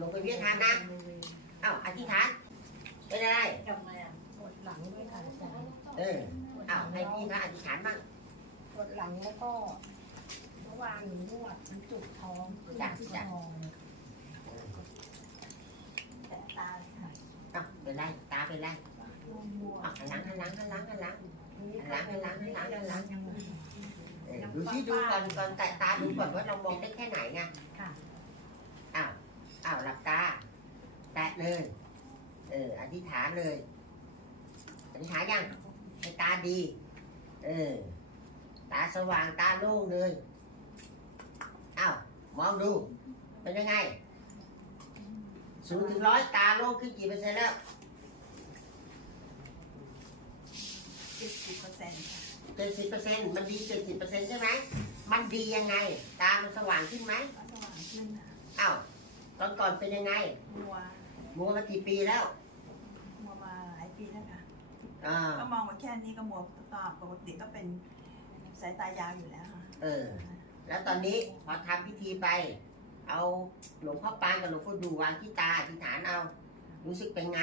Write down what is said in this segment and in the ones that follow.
ลงไปเวียนทานนะเอ้าอธิษฐานเป็นอะไรทำไมอะปวดหลังด้วยค่ะอาจารย์เออเอ้าให้พี่พระอธิษฐานบ้างปวดหลังแล้วก็เมื่อวานหนูนวดมันจุกท้องขึ้นที่ท้องแต่ตาค่ะเอ้าเป็นไรตาเป็นไรบวมเอ้าหันหลังหันหลังหันหลังหันหลังหลังหลังหลังหลังหลังยังเออดูที่ดูก่อนก่อนแต่ตาดูก่อนว่าเรามองได้แค่ไหนไงค่ะอ้าว อ้าวหลับตา แตะเลย เออ อธิษฐานเลย อธิษฐานยังให้ตาดี เออ ตาสว่างตาโล่งเลยอ้าวมองดู เป็นยังไงศูนย์ถึงร้อยตาโล่งขึ้นกี่เปอร์เซ็นต์แล้วเจ็ดสิบเปอร์เซ็นต์ค่ะเจ็ดสิบเปอร์เซ็นต์มันดีเจ็ดสิบเปอร์เซ็นต์ใช่ไหมมันดียังไง ตามันสว่างขึ้นไหมก็สว่างขึ้นค่ะอ้าว ตอนก่อนเป็นยังไง มัวมัวมากี่ปีแล้ว มัวมาหลายปีแล้วค่ะอ่า ก็มองมาแค่นี้ก็มัวตาปกติก็เป็นสายตายาวอยู่แล้วค่ะเออ แล้วตอนนี้พอทำพิธีไป เอาหลวงพ่อปานกับหลวงพ่อดูวางที่ตาอธิษฐานเอา รู้สึกเป็นไง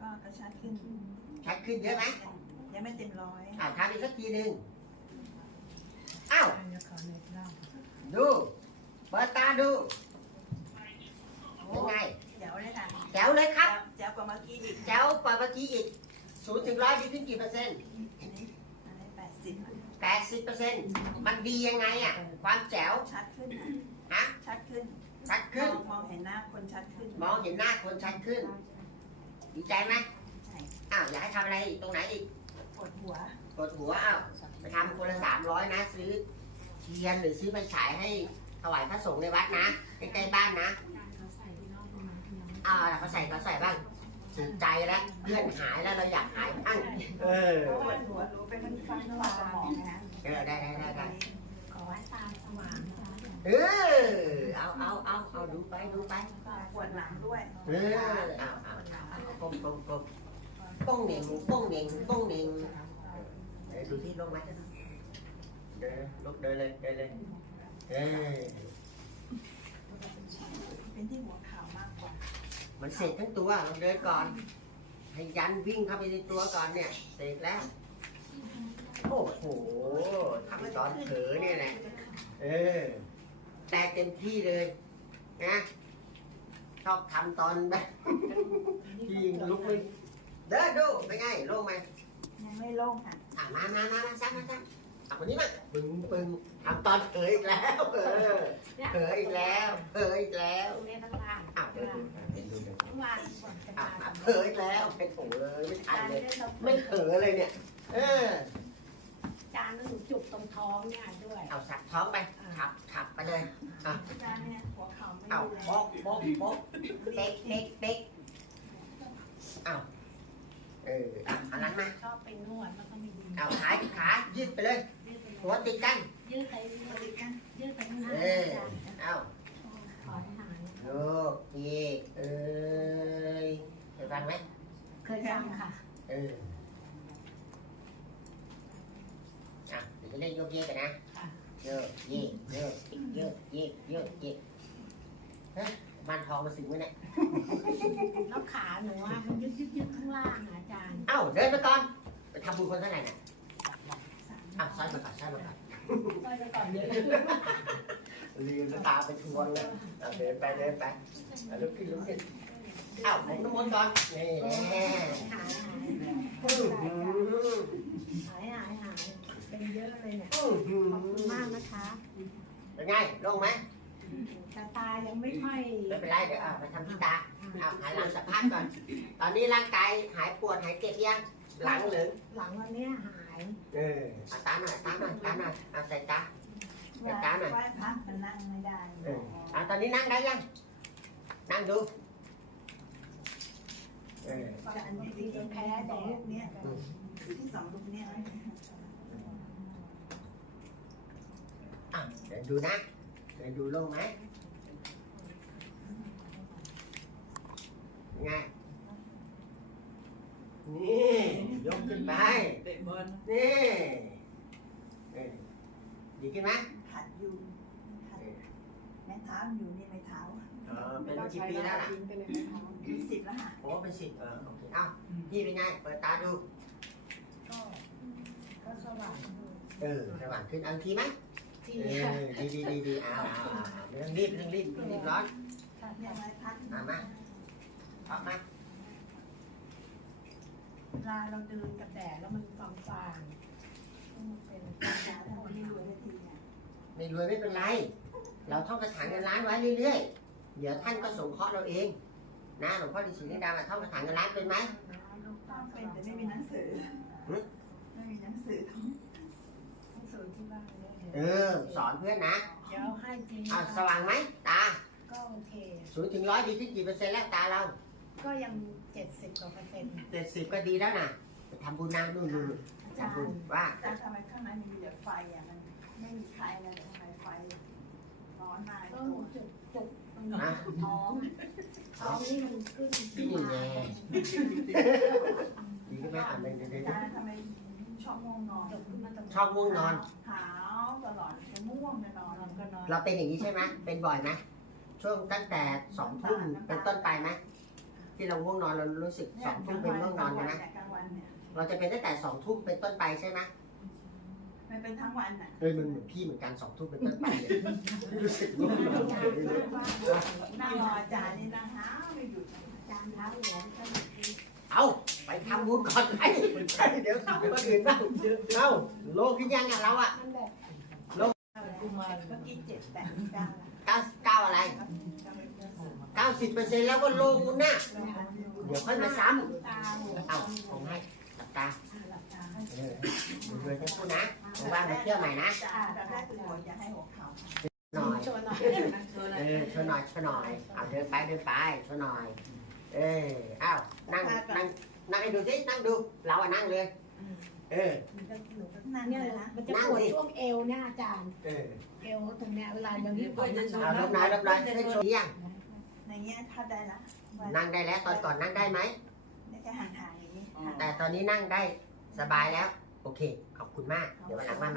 ก็กระชัดขึ้นชัดขึ้นเยอะไหมยังไม่เต็มร้อยอ้าวทำอีกสักทีหนึ่งอ้าวจะขอเน็ตเล่าดู เปิดตาดู เป็นไงเดี๋ยวเลยค่ะแจ๋วเลยครับแจ๋วกว่าเมื่อกี้อีกแจ๋วกว่าเมื่อกี้อีกศูนย์ถึงร้อยดีขึ้นกี่เปอร์เซ็นต์อันนี้อันนี้แปดสิบแปดสิบเปอร์เซ็นต์มันดียังไงอะ ความแจ๋วชัดขึ้นฮะชัดขึ้นชัดขึ้นมองมองเห็นหน้าคนชัดขึ้น มองเห็นหน้าคนชัดขึ้น ดีใจไหมใช่อ้าวอยากให้ทำอะไรอีกตรงไหนอีกปวดหัวกดหัวอ้าวไปทำคนละสามร้อยนะ ซื้อเทียนหรือซื้อไปฉายให้ถวายพระสงฆ์ในวัดนะใกล้ๆบ้านนะ เขาใส่ที่นอกประ มาณที่น้องอ่าเขาใส่เขาใส่บ้างสุดใจแล้วเพื่อนหายแล้วเราอยากหายบ้างเออเพราะว่าหัวหนูเป็นฟันฝ่าสมองนะเออได้ได้ได้ได้ขอให้ตาสว่างนะคะเออเอาเอาเอาเอาดูไปดูไปปวดหลังด้วยเออเอาเอาเอาก้มก้มก้มก้งเหน่งก้งเหน่งก้งเหน่งเออดูที่ลงไหมเดินลุกเดินเลยเดินเลยเออเป็นที่หัวเข่า มากกว่ามันเสร็จทั้งตัวลองเดินก่อนให้ยันวิ่งเข้าไปในตัวก่อนเนี่ยเสร็จแล้ว โอ้โหทำตอนเผลอเนี่ยแหละเออ แต่เต็มที่เลยนะชอบทำตอนแบบที่ลุกไม่เดินดูเป็นไงโล่งไหมยังไม่โล่งค่ะอะมามามามาซ้ำมาซ้ำเอาคนนี้มาปึงปึงทำตอนเผลออีกแล้วเออเผลออีกแล้วเผลออีกแล้วตรงนี้ข้างล่าง เผลออีกแล้วเป็นโถเลยไม่ทันจานเลยได้เราไม่เผลอเลยเนี่ย เออ จานนั้นหนูจุกตรงท้องเนี่ยด้วยเอาสักท้องไปขับขับไปเลยอาจารย์เนี่ยหัวเข่าไม่เอาดีเลยโป๊กโป๊กโป๊กเป๊กเป๊กเป๊กเอาเออเอาหันหลังมาชอบไปนวดแล้วก็มีดีเอาขาขายืดไปเลยยืดไปหัวติดกัน ยืดไปยืดไปยืดไปข้างหน้าเออเอาขอให้หายโยกเยกเอ้ยเคยฟังไหม เค ยฟังค่ะ เอออะเดี๋ยวจะเล่นโยกเยกกันนะค่ะโยกเยกโยกโยกเยกโยกเยกเฮ้ยมันทองมาสิงไว้เนี่ยแล้วขาหนูอะมันยึดยึดยึดข้างล่างอะอาจารย์เอ้าเดินไปก่อน ไปทำบุญคนเท่าไหร่น่ะอะซ้ายมาก่อนซ้ายมาก่อนไปไปก่อนเดี๋ยวลืมตาไปทวงเลยเอาเดินไปเดินไปเอาลุกขึ้นลุกขึ้นเอ้าผมน้ำมนต์ก่อนนี่แน่หายหายอื้อหือหายหายหายเป็นเยอะเลยเนี่ย อื้อหืขอบคุณมากนะคะเป็นไงโล่งไหมตาตายังไม่ค่อยไม่เป็นไรเดี๋ยวเอาไปทำที่ตาเอาหายหลังสัมภาษณ์ก่อน ตอนนี้ร่างกายหายปวดหายเจ็บยังหลังหรือหลังวันเนี้ยหายเออเอาตาหน่อยตาหน่อยตาหน่อยเอาใส่ตาไหว้ไหว้พระมันนั่งไม่ได้ เออเอาตอนนี้นั่งได้ยัง นั่งดู เอออาจารย์จริงๆแพ้สองลูกเนี้ยที่สองลูกเนี้ยอะเดี๋ยวดูนะเดี๋ยวดูโลงไหมไงนี่ยกขึ้นไปเตะบอลนี่เออดีขึ้นไหมขัดอยู่ขัดแม่เท้าอยู่นี่ไม่เท้าเออไม่เป็นมากี่ปีแล้วล่ะ ทิ้งไปเลยนะคะมีสิบแล้วค่ะ โอ้เป็นสิบเออโอเคเอ้าพี่เป็นไง เปิดตาดู ก็ก็สว่างเออสว่างขึ้นเอาอีกทีไหมทีเอนี้อดีดีดีดีเอาเอาเอาเอาเรื่องรีบเรื่องรีบเรื่องรีบร้อนเนี่ยไว้พักมามาออกมาเวลาเราเดินกับแดดแล้วมันฟางฟางๆมันเป็นยาแล้วคนที่รวยได้ทีเนี่ยไม่รวยไม่เป็นไร เราท่องกระถางเงินล้านไว้เรื่อยๆ เดี๋ยวท่านก็สงเคราะห์เราเอง นะหลวงพ่อฤาษีนิดามาท่องกระถางเงินล้านเป็นไหมต้องเป็นแต่ไม่มีหนังสือไม่มีหนังสือต้องหนังสือที่บ้านเนี่ยเออสอนเพื่อนนะเดี๋ยวให้จริงเอาสว่างไหมตาก็โอเคศูนย์ถึงร้อยดีที่กี่เปอร์เซ็นต์แล้วตาเรา ก็ยังเจ็ดสิบกว่าเปอร์เซ็นต์เจ็ดสิบก็ดีแล้วนะไปทำบุญนะนู่นนู่นนู่นอาจารทำบุญย์ว่าอาจารย์ทำไมข้างในมีแต่ไฟอะมันไม่มีใครเลยทำไมไฟร้อนมากก็ตัวจุกจุกตรง นะท้องท้องนี่มันขึ้นนี่มาไงดีขึ้นไหมอ่านเดี๋ยวเดี๋ยวอาเดี๋ยวจารย์ทำไมชอบง่วงนอนจุกขึ้นมาตรงชอบง่วงนอนหาวตลอดจะม่วงจะนอนนอนก็นอนเราเป็นอย่างนี้ใช่ไหมเป็นบ่อยไหมช่วงตั้งแต่สองทุ่มเป็นต้นไปไหมที่เราง่วงนอนเรารู้สึกสองทุ่มเป็นง่วงนอนใช่ไหมกลางวันเนี่ยเราจะเป็นตั้งแต่สองทุ่มเป็นต้นไปใช่ไหม มันเป็นทั้งวันอะเออมันเหมือนพี่เหมือนกันสองทุ่มเป็นต้นไปเลยรู้สึกง่วงนอนนั่งรออาจารย์นี่นั่งหาวไม่หยุดจานเท้าหัวมันก็หนักขึ้นเอาไปทำบุญก่อนไปเดี๋ยวคนอื่นบ้างเอาโลกที่ยังอะเราอะมันแบบเมื่อกี้เจ็ดแปดเก้าเก้าเก้าอะไรเก้าสิบเปอร์เซ็นต์แล้วก็ลงน่ะเดี๋ยวค่อยมาซ้ตาหัวำเอาผมให้ตับตาหลับตา เออรวยทั้งคู่นะว่างๆมาเที่ยวใหม่นะ จ้าแต่แรกคือหัวอย่าให้หัวเข่าหน่อย ชวนหน่อยเออชวยหน่อยชวยหน่อยเอาเดินไปเดินไปชวยหน่อย เอออ้าวนั่งนั่งนั่งให้ดูสินั่งดู เราอะนั่งเลย เออมันจะหนูก็นั่นเนี่ยเลยนะมันจะปวดช่วงเอวเนี่ยอาจารย์ เออเอวตรงเนี้ยเวลาเราที่ปวดมันเอาลบน้อยลบน้อยให้ชว์ยังในเงี้ยถ้าได้ละนั่งได้แล้วตอนก่อนนั่งได้ไหมได้แค่ห่างๆอย่างนี้แต่ตอนนี้นั่งได้ สบายแล้ว โอเค ขอบคุณมาก เดี๋ยววันหลังมาใหม่